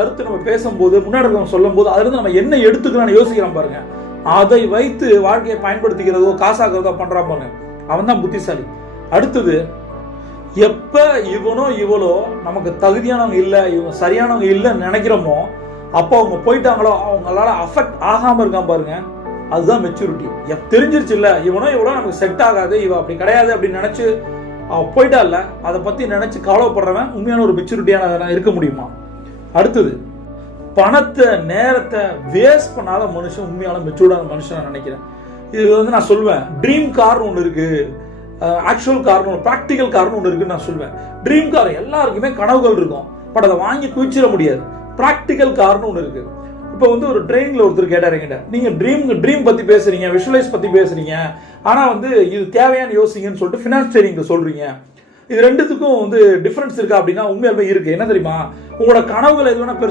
கருத்து நம்ம பேசும்போது முன்னாடி சொல்லும் போது அதுல இருந்து நம்ம என்ன எடுத்துக்கலாம்னு யோசிக்கிறோம் பாருங்க. அதை வைத்து வாழ்க்கையை பயன்படுத்திக்கிறதோ காசாக்குறதோ பண்றான் பாருங்க, அவன் தான் புத்திசாலி. அடுத்தது, எப்ப இவனோ இவளோ நமக்கு தகுதியானவங்க இல்ல, இவங்க சரியானவங்க இல்லைன்னு நினைக்கிறோமோ அப்போ அவங்க போயிட்டாங்களோ அவங்களால அஃபெக்ட் ஆகாம இருக்கான் பாருங்க, அதுதான் மெச்சூரிட்டி. தெரிஞ்சிருச்சு இல்ல இவனோ இவ்வளோ நமக்கு செட் ஆகாது, இவ அப்படி கிடையாது அப்படின்னு நினைச்சு அவன் போயிட்டா இல்ல, அதை பத்தி நினைச்சு கவலைப்படுறவன் உண்மையான ஒரு மெச்சூரிட்டியான இருக்க முடியுமா? அடுத்தது, பணத்தை நேரத்தை வேஸ்ட் பண்ணாத மனுஷன் உண்மையான மெச்சூர்டான மனுஷன் நான் நினைக்கிறேன். இது நான் சொல்வேன், ட்ரீம் கார்னு ஒன்று இருக்கு, ஆக்சுவல் கார்னு ப்ராக்டிக்கல் கார்னு ஒன்று இருக்குன்னு நான் சொல்வேன். ட்ரீம் கார் எல்லாருக்குமே கனவுகள் இருக்கும், பட் அதை வாங்கி குவிச்சிட முடியாது. ப்ராக்டிக்கல் கார்னு ஒன்று இருக்கு. இப்போ ஒரு ட்ரெயினில் ஒருத்தர் கேட்டார் என்கிட்ட, நீங்க ட்ரீம் பத்தி பேசுறீங்க, விஷுவலைஸ் பத்தி பேசுறீங்க, ஆனா இது தேவையான யோசிங்கன்னு சொல்லிட்டு ஃபினான்ஸ் ட்ரெயினிங் சொல்றீங்க, இது ரெண்டுத்துக்கும் டிஃபரன்ஸ் இருக்கா அப்படின்னா உண்மையாலுமே இருக்கு. என்ன தெரியுமா, உங்களோட கனவுகள் எது வேணா